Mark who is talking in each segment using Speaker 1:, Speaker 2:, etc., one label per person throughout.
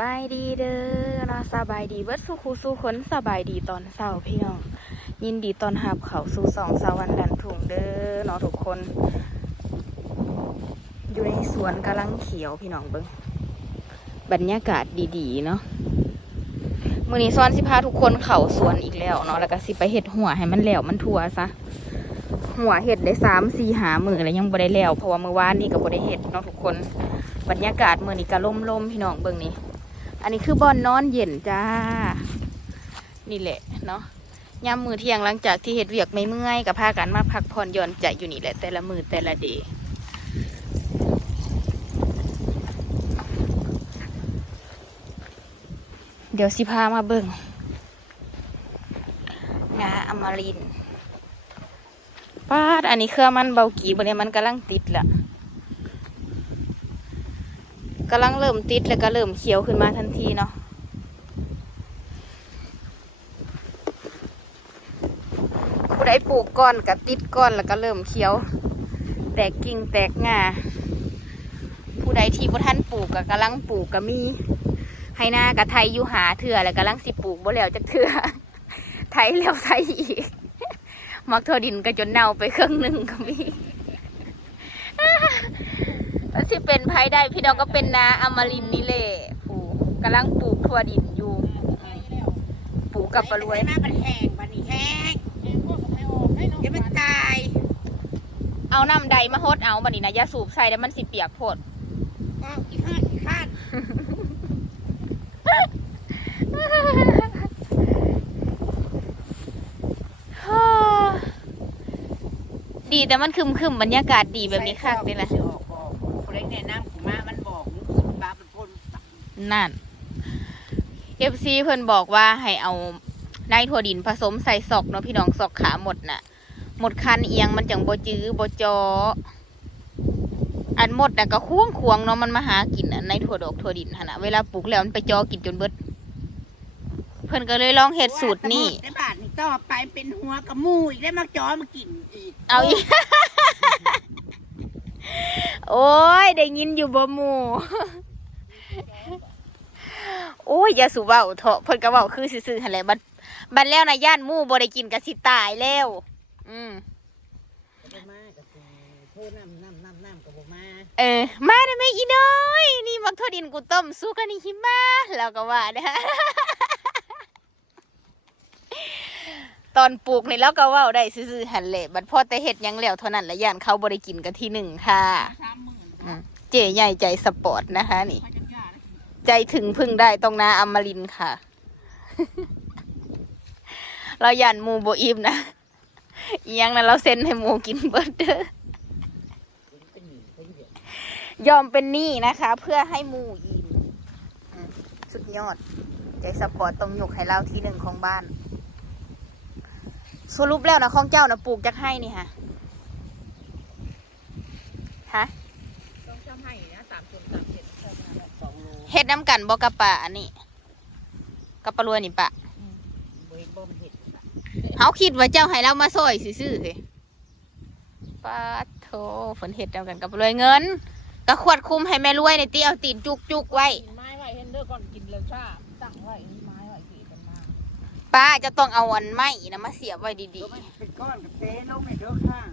Speaker 1: บายดีเด้อเนาะสบายดีเบิร์ดสุขูสู่คนสบายดีตอนเช้าพี่น้อง ยินดีตอนหับเขาสู่สองสาวันดันถุงเด้อเนาะทุกคน อยู่ในสวนกำลังเขียวพี่น้องเบิ้งบรรยากาศดีๆเนาะมื้อนี้ซ้อนสิพาทุกคนเข้าสวนอีกแล้วเนาะแล้วก็สิไปเฮ็ดหัวให้มันแล้วมันทั่วซะหัวเห็ดได้สามสี่หามือแล้วยังบ่ได้แล้วเพราะว่าเมื่อวานนี้ก็บ่ได้เห็ดเนาะทุกคน บรรยากาศมื้อนี้ก็ล่มลมๆพี่น้องเบิ่งนี่ อันนี้คือบอนนอนเย็นจ้า นี่แหละเนาะยามมือเที่ยงหลังจากที่เห็ดเวียกไม่เมื่อยกับพากันมาพักผ่อนหย่อนใจอยู่นี่แหละ แต่ละมือแต่ละเดย์เดี๋ยวสิพามาเบิ่งงาอมรินป้าดอันนี้เครื่องมันเบากีบนเนี่ยมันกำลังติดละ กำลังเริ่มติดแล้วก็เริ่มเขียวขึ้นมาทันทีเนาะผู้ใดปลูกก้อนกับติดก้อนแล้วก็เริ่มเขียว แตกกิ่งแตกง่าผู้ใดที่บ่ทันปลูกก็กำลังปลูกก็มีให้หน้ากะไทยอยู่หาเถื่อแล้วกำลังสิปลูกบ่แล้วจะเถื่อไทยแล้วไทยอีกมักทอดินก็จนเน่าไปครึ่งหนึ่งก็มี สิเป็นภายได้ พี่น้องก็เป็นนาอมรินทร์นี่แหละปลูกกำลังปลูกทั่วดินอยู่ ปลูกกับปลารวย
Speaker 2: มาบันแห้งบันนี้แห้งเดี๋ยวมันตาย
Speaker 1: เอาน้ำใดมาฮดเอาบัดนี้นะอยาสูบใส่แล้วมันสิเปียกโพด
Speaker 2: อ้าวอีข้านอีข้าน
Speaker 1: ดีแต่มันคึมคึมๆบรรยากาศดีแบบนี้คักเลยล่ะ
Speaker 2: แนะนำกูมามันบอกสุบาเป็นคน
Speaker 1: นั่นเอฟซีเพิ่นบอกว่าให้เอาในถั่วดินผสมใส่ซอกเนาะพี่น้องซอกขาหมดน่ะ หมดคันเอียงมันจังบ่จื้อบ่จอ อันหมดน่ะก็ควงควงๆเนาะมันมาหากินอันในถั่วดอกถั่วดินหั่นน่ะเวลาปลูกแล้วมันไปจอกินจนเบิด เพิ่นก็เลยลองเฮ็ดสูตรนี่
Speaker 2: ได้บาทนี่ต่อไปเป็นหัวกับหมูอีกได้มาจอมากินอีก
Speaker 1: เอาอีก โอ้ย ได้ยินอยู่บ่หมู่โอ้ยอย่าสูเว้าเถอะเพิ่นก็เว้าคือซื่อๆหั่นแหละบัดบัดแล้วนะย่านหมู่บ่ได้กินก็สิตายแล้ว อืม
Speaker 2: บ่มาก็คือโทษน้ำน้ำน้ำน้ำกับบ่มา
Speaker 1: เออ มาได้ไหมอีน้อย นี่มักทั่วดินกูต้มสู้กันนี่หิมาแล้วก็ว่านะ ต อนปลูกนี่แล้วก็เว้าได้ซื่อๆหั่นแหละบัดพอแต่เฮ็ดหยังแล้วเท่านั้นละย่านเขาบ่ได้กินกันที่หนึ่งค่ะ
Speaker 2: สามหมื่น
Speaker 1: อืมเจ๊ใหญ่ใจสปอร์ตนะคะนี่
Speaker 2: เขาจะยาได้
Speaker 1: ใจถึงพึ่งได้ตรงนาอมรินทร์ค่ะ เรายันหมูโบอิ่มนะอีหยังนะเราเซ็นให้หมูกินเบิร์ดเด้อ
Speaker 2: เป็นหนีเขาอยู่เดี๋ยวย
Speaker 1: อมเป็นหนี้นะคะ เพื่อให้หมูอิ่มอืมสุดยอด ใจสปอร์ตตรงยกให้เราที่หนึ่งของบ้าน สรุปแล้วนะของเจ้านะปลูกจักให้นี่ฮะฮะ
Speaker 2: ต้องเช่าให้นะสามส่วนสามเจ็ดเท่าแหละสองโล
Speaker 1: เฮ็ดน้ำกันบอกกะปะอันนี้กระปะรวยนี่ปะ
Speaker 2: บ่เห็นบ่มเห็ด
Speaker 1: เขาคิดว่าเจ้าให้เรามาซอยซื่อๆเลยปาโถฝนเห็ดเดียวกันกับรวยเงินก็ขวดคุมให้แม่รวยในตีเอาตีนจุกจุกๆไว้
Speaker 2: ไม้ไหว้เฮนเดอร์ก่อนกินเลยชาตั้งไว้นี่ไม้ไว้กี่กันมา
Speaker 1: ป้าจะต้องเอาอันไม้นะมาเสียบไว้ดี
Speaker 2: เดี๋ยวมันเป็นก้อนกับเต้ลงในเด้อข้าง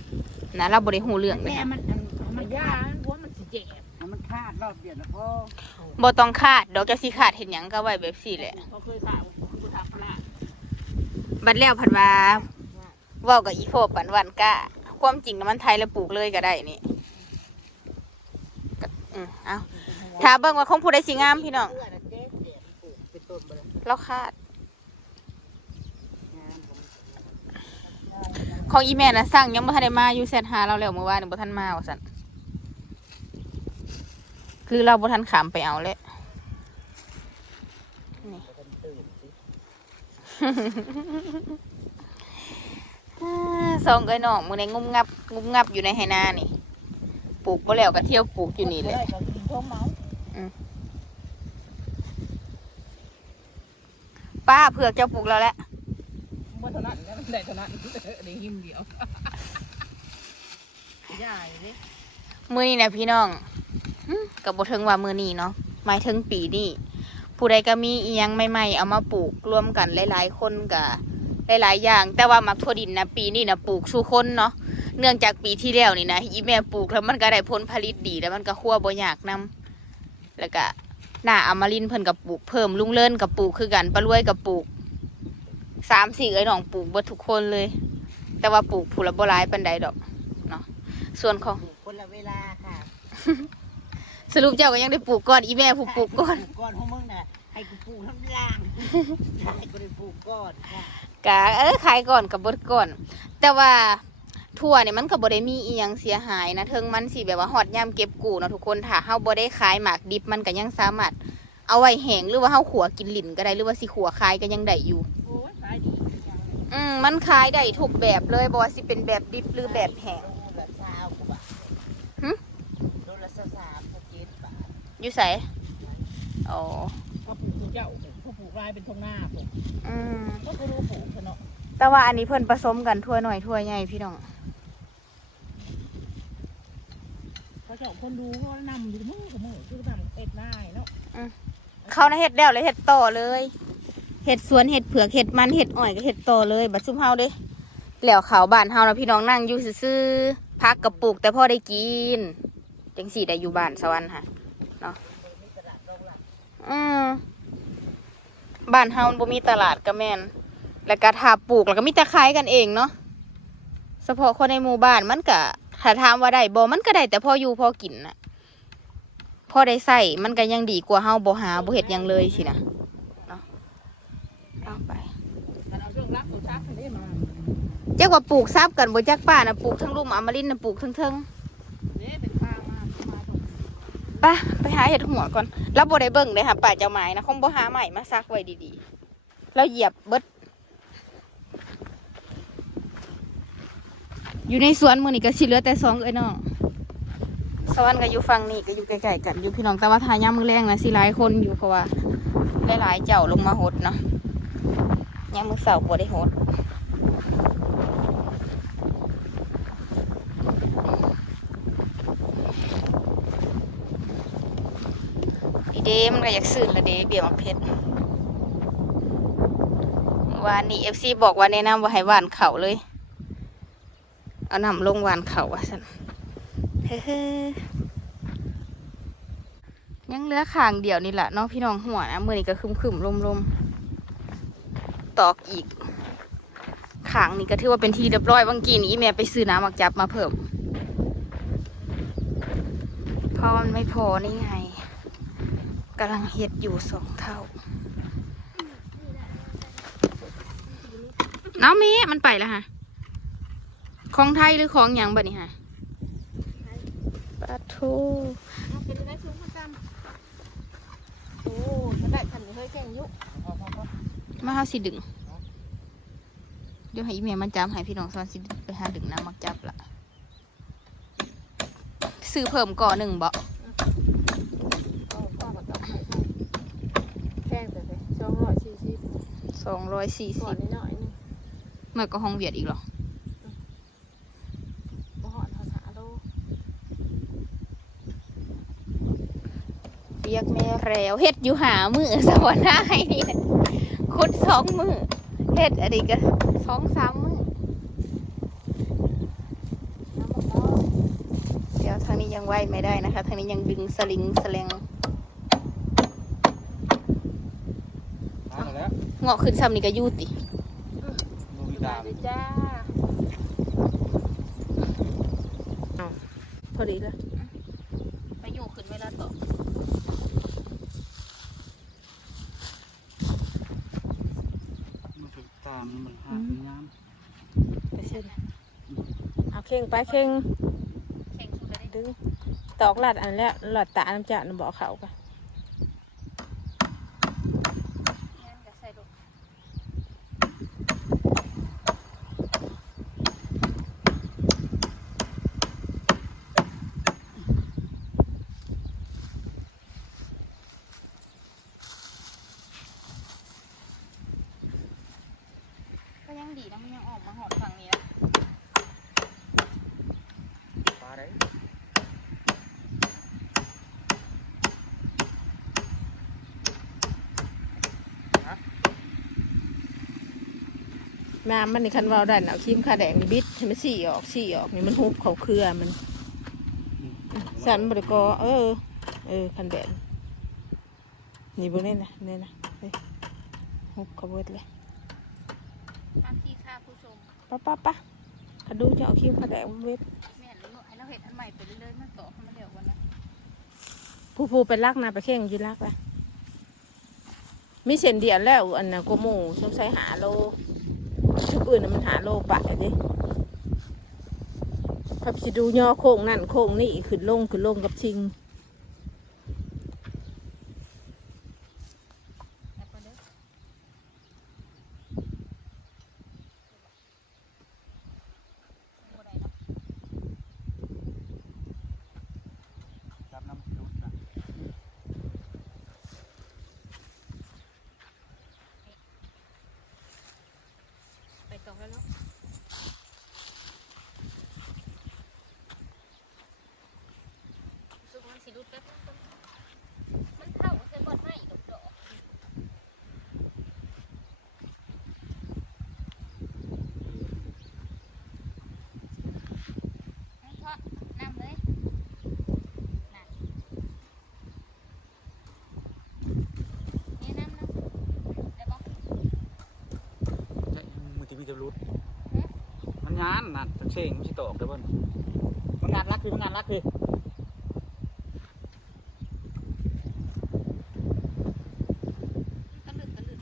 Speaker 1: ๆนะเราบริหูเรื่องเลย
Speaker 2: แม่
Speaker 1: ค่ะ
Speaker 2: มันอันมันยาหัวมันสิเจ็บมันคาดรอบเดียวแล้วพ่อ
Speaker 1: บ่ต้องคาดดอกจะสิขาดเห็นหยังก็ไว้แบบสี่แหละ
Speaker 2: เขาเคยถามคุณถามพระ
Speaker 1: บัดแล้วพันว่าเว่ากับอีโฟปันวันก้าความจริงนะมันไทยแล้วปลูกเลยก็ได้นี่ก็อืมเอาถ้าเบิ่งว่าของผู้ใดสิงามพี่น้อง
Speaker 2: เพื่อนเจ๊เจ๊ปลูกเป็นต้นไปเลย
Speaker 1: เราคาด
Speaker 2: งามผม
Speaker 1: ของอีแม่นะสั่งยังบ่ทันได้มาอยู่แซดหาเราแล้วเมื่อวานนี่บ่ทันมาว่าซั่นคือเราบ่ทันขามไปเอาแล้วนี่
Speaker 2: คนตื่นสิ
Speaker 1: อ่าสองเอ้ยน้องมื้อนี้งุมงับงุมงับอยู่ในไหนานี่ปลูกบ่แล้วก็เที่ยวปลูกอยู่นี่แหละ
Speaker 2: เขากินท้องเมา
Speaker 1: ป้าเผือกเจ้าปลูกแล้วแหละ
Speaker 2: บ่เท่านั้นนได้เท่านั้นได้หิมเดียวใหญ่เลย
Speaker 1: มือนี้นะพี่น้องหึก็บ่ถึงว่ามือนี้เนาะหมายถึงปีนี้ผู้ใดก็มีอียังใหม่ๆเอามาปลูกรวมกันหลายๆคนก็หลายๆอย่าง แต่ว่ามักทั่วดินนะปีนี้นะปลูกสู่คนเนาะเนื่องจากปีที่แล้วนี่นะอีแม่ปลูกแล้วมันก็ได้ผลผลิตดีแล้วมันก็คั่วบ่ยากนํแล้วก็หน้าอมรินเพิ่นกับปลูกเพิ่มลุงเลินกับปลูกคือกันปลารวยกับปลูก สามสี่เอ้ยน้องปลูกเบิดทุกคนเลย แต่ว่าปลูกผู้ละบ่หลายปานใดดอกเนาะส่วนของ
Speaker 2: ปลูกคนละเวลาค่ะ
Speaker 1: สรุปเจ้าก็ยังได้ปลูกก่อนอีแม่ผู้ปลูกก่อน
Speaker 2: ก่อนของมึงน่ะให้กูปลูกทั้งล่างให้กูได้ปลูกก่อนค่ะ
Speaker 1: กะเออขายก่อนกับบดก่อน แต่ว่าทั่วเนี่ยมันก็บ่ได้มีอีหยังเสียหายนะเทิงมันสิแบบว่าฮอดยามเก็บกูเนาะทุกคนถ้าเฮาบ่ได้ขายหมากดิบมันก็ยังสามารถเอาไว้แห้งหรือว่าเฮาขัวกินหลินก็ได้หรือว่าสิขัวขายก็ยังได้อยู่
Speaker 2: โอ้ยขายดีจังเลย
Speaker 1: อืมมันขายได้ทุกแบบเลยบ่ว่าสิเป็นแบบดิบหรือแบบแห้ง
Speaker 2: โลละสาวกว่าบาท
Speaker 1: หึ
Speaker 2: โลละสามสิบเจ็ดบาท
Speaker 1: อยู่ไสอ๋อ
Speaker 2: เขาปลูกคือเจ้าเขาปลูกลายเป็นทงหน้าปลูก
Speaker 1: อืม
Speaker 2: ก็คือรู้ปลูกเนาะ
Speaker 1: แต่ว่าอันนี้เพิ่นผสมกันทั่วหน่อยทั่วใหญ่พี่น้อง
Speaker 2: เขาเจ้าคนดูเขานำอยู่มือกับมือคือทำเอ็ดได้เนาะ
Speaker 1: เขาในะเฮ็ดแล้วเลยเฮ็ดต่อเลย เฮ็ดสวนเฮ็ดเผือกเฮ็ดมันเฮ็ดอ้อยก็เฮ็ดตอเลยบัดซุมเฮาเด้แล้วเขาบ้านเฮาแล้วพี่น้องนั่งอยู่ซื่อๆพักกับปลูกแต่พ่อได้กินจังสี่ได้อยู่บ้านสวรรค์ค่ะเนาะอืมบ้านเฮาบ่มีตลาดก็แม่นแล้วก็ถ้าปลูกแล้วก็มีแต่ขายกันเองเนาะเฉพาะคนในหมู่บ้านมันก็ถ้าถามว่าได้บ่มันก็ได้แต่พออยู่พอกินน่ะพ่อได้ใส่มันก็ยังดีกว่าเฮาบ่หาบ่เฮ็ดยังเลยสินะเนาะเอาไป
Speaker 2: กันเอาช่วงรักของชักไปได้มา
Speaker 1: เจ้าว่าปลูกซับกันบ่จักป้านะปลูกทั้งลุ่มอมรินทร์นะปลูกทั้งเทิง
Speaker 2: เนี่ยเป็นทางมามาตรง
Speaker 1: ๆไปไปหาเห็ดหัวก่อนแล้วบ่ได้เบิ่งเลยค่ะป้าเจ้าไม้นะคงบ่หาใหม่มาซักไว้ดีๆแล้วเหยียบเบิดอยู่ในสวนมื้อนี้ก็สิเหลือแต่สองเอ้ยน้องสวรรค์ก็อยู่ฝั่งนี้ก็อยู่ใกล้ๆกันอยู่พี่น้องแต่ว่าทายามมื้อแรงนะสิหลายคนอยู่เพราะว่าหลายๆเจ้าลงมาหดเนาะยามมื้อเช้าบ่ได้หด เดมันก็อยากซื้อละเดเบี้ยมักเพชรวานนี้เอฟซีบอกว่าแนะนำว่าให้หวานเข่าเลย เอาน้ำลงหวานเขาว่าสันเฮ้ยังเหลือขางเดียวนี่แหละน้องพี่น้องหัวนะมือนี้ก็คึมคึมลมลมๆตอกอีกขางนี่ก็ถือว่าเป็นทีเรียบร้อยบางกีนี้แม่ไปซื้อน้ำมักจับมาเพิ่มเพราะมันไม่พอนี่ไง กำลังเฮ็ดอยู่สองเท่า น้องเมย์มันไปแล้วฮะ ของไทยหรือของหยังบัดนี้ฮะปลาทู
Speaker 2: เป็นได้ชุ่มประจำโอ้ฉันได้ฉันเคยแข่งยุ
Speaker 1: มาเฮาสิดึง เดี๋ยวให้อีเมย์มันจำให้พี่น้องสอนสิไปหาดึงน้ำมักจับละซื้อเพิ่มก่อหนึ่งบ่
Speaker 3: แพงแต่เลยสองร้อยสี่สิบ
Speaker 1: สองร้อยสี่
Speaker 3: ก่อ
Speaker 1: สิ
Speaker 3: น
Speaker 1: บ
Speaker 3: นิดหน่อยนึง
Speaker 1: เมื่อก็ห้องเวียดอีกเหรอ
Speaker 3: บ่หอดเท่าหาโล
Speaker 1: เรียกแม่แล้วเฮ็ดอยู่หามือสวรรค์ได้นี่นะคุดสองมือเฮ็ดอะไรก็สองสามมือ
Speaker 3: น้ำมันก็
Speaker 1: เดี๋ยวทางนี้ยังไหวไม่ได้นะคะ ทางนี้ยังดึงสลิงสแลง
Speaker 4: มาแล้ว
Speaker 1: เงาะขึ้นซ้ำนี่ก็อยูติ
Speaker 4: ดูวิ
Speaker 3: มา
Speaker 4: ตาม
Speaker 3: เลยจ้าพอดีเลย
Speaker 1: ไปอยู่ขึ้นเวลาต่อ
Speaker 4: มันถูกตามมันหาน้
Speaker 3: ไปเช่นเอาเข่งไปเข่ง
Speaker 1: แข่งสุดเลย
Speaker 3: ดึงตอกหลัดอันแล้วหลัดตาน้ำจ่าน้ำบ่อเขากัน
Speaker 1: งดีนะมันยังออกมาหอดฝั่งนี้นะ
Speaker 4: มวปลาได้
Speaker 3: น้มันในคันวาวดันเอาครีมคาแดงบิดให้มันสี่ออกสี่ออกนี่มันหุบเขาเคลือมัน สันบริกรเออ เออคันแดงนี่บนนี้นะเนี่ยนะหุบเขาเบิดเลย
Speaker 1: ตามที่ค่าผู้ชม
Speaker 3: ป้าป้าป้าขาดูจะเอาครีมขาแดงมาเว็บ
Speaker 1: แม่นรู้ให้เราเห็นอันใหม่ไปเรื่อยๆมันต่อให้มันเร็วกว่านั้น
Speaker 3: ผู้ผู้ไปลักนะไปเข่งอยีลักละมีเส้นเดียวแล้วอันน่ะโกโมสงสัยหาโลชุดอื่นน่ะมันหาโลปะเดิพับสิดูย่อโค้งนั่นโค้งนี่ขึ้นลงขึ้นลงกับชิง
Speaker 1: แล้วก็เด้อบ่ได้เนาะ
Speaker 4: จับน้ำรุดนะ
Speaker 1: ไป ตกแล้วเนาะสุกมันสิรุดแป๊บนึงมันเท่าใส่บอดให้ดอกดอกให้ทอดน้ำเลยน่ะนี่น้ำน้ำได้บ่
Speaker 4: ใช่มือที่มีจะรุดมันงานนั่นตะ เชงมันสิตอกเด้บิ่นมันงานรักคือมันงานรักคือ
Speaker 1: ตะลึดตะลึด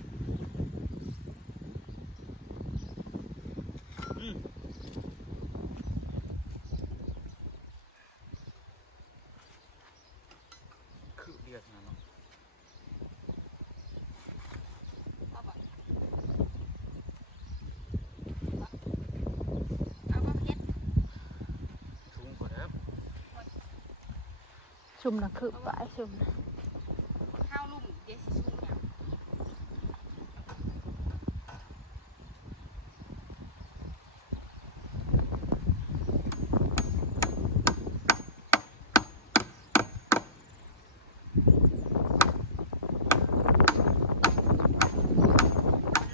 Speaker 4: คือเดียดนะเนาะ
Speaker 1: เอาบ่เอาบ่เฮ็ด
Speaker 4: สูงกว่าเด้อ
Speaker 3: ชุมนะคือปลายชุม
Speaker 1: ข้าวลุ่มเดี๋ยสิสูงหยัง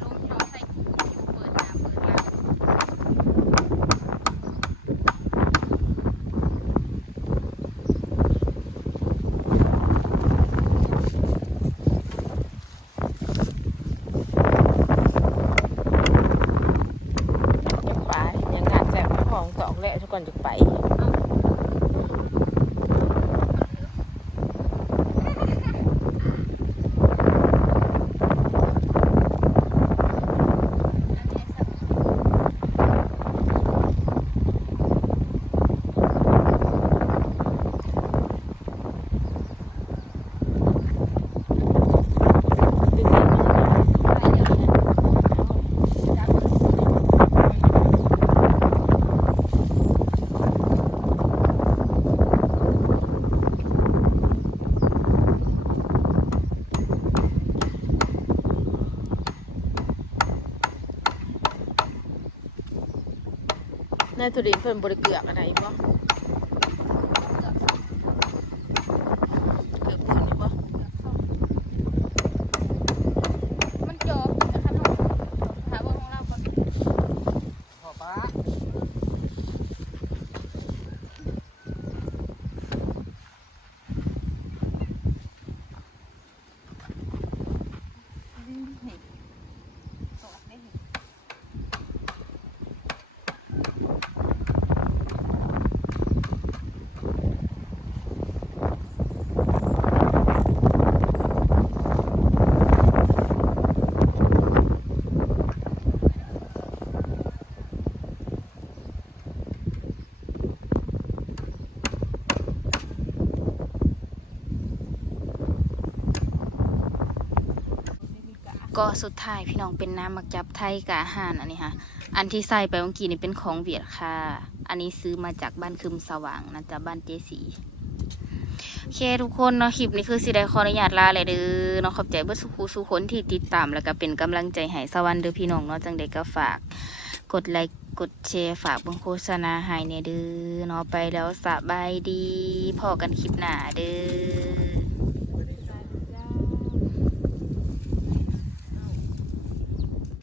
Speaker 1: ลงที่เราใส่ถุงอยู่เปิดน้ำเปิดน้ำ
Speaker 3: จะไปยังงานแจกของตอกแล้วทุกคนจะไป
Speaker 1: อันนี้สัก
Speaker 3: ดิฉัน
Speaker 1: ไปเดี๋ยวนี้จับ
Speaker 3: นายทุรินเพิ่นบริเกือกอะไรบ่เกือกก่อนนี่บ่
Speaker 1: มันจบนะคะน้องหาเบอร์ของเราก่อน
Speaker 4: พ่อป้า
Speaker 1: นี่ตอกได้เห็น ก็ สุดท้ายพี่น้องเป็นน้ำมักจับไทยกับอาหารอันนี้ค่ะอันที่ใส่ไปเมื่อกี้นี่เป็นของเวียดค่ะ อันนี้ซื้อมาจากบ้านคืมสว่างนะจ๊ะบ้านเจสีโอเคทุกคนเนาะคลิปนี้คือสิได้ขออนุญาตลาเลยเด้อเนาะขอบใจเบิดสุขูสุคนที่ติดตามแล้วก็เป็นกำลังใจให้สวรรค์เด้อพี่น้องเนาะจังใดก็ฝาก กดไลค์กดแชร์ฝากเบิ่งโฆษณาให้เนี่ยเด้อเนาะไปแล้วสบายดีพอกันคลิปหน้าเด้อ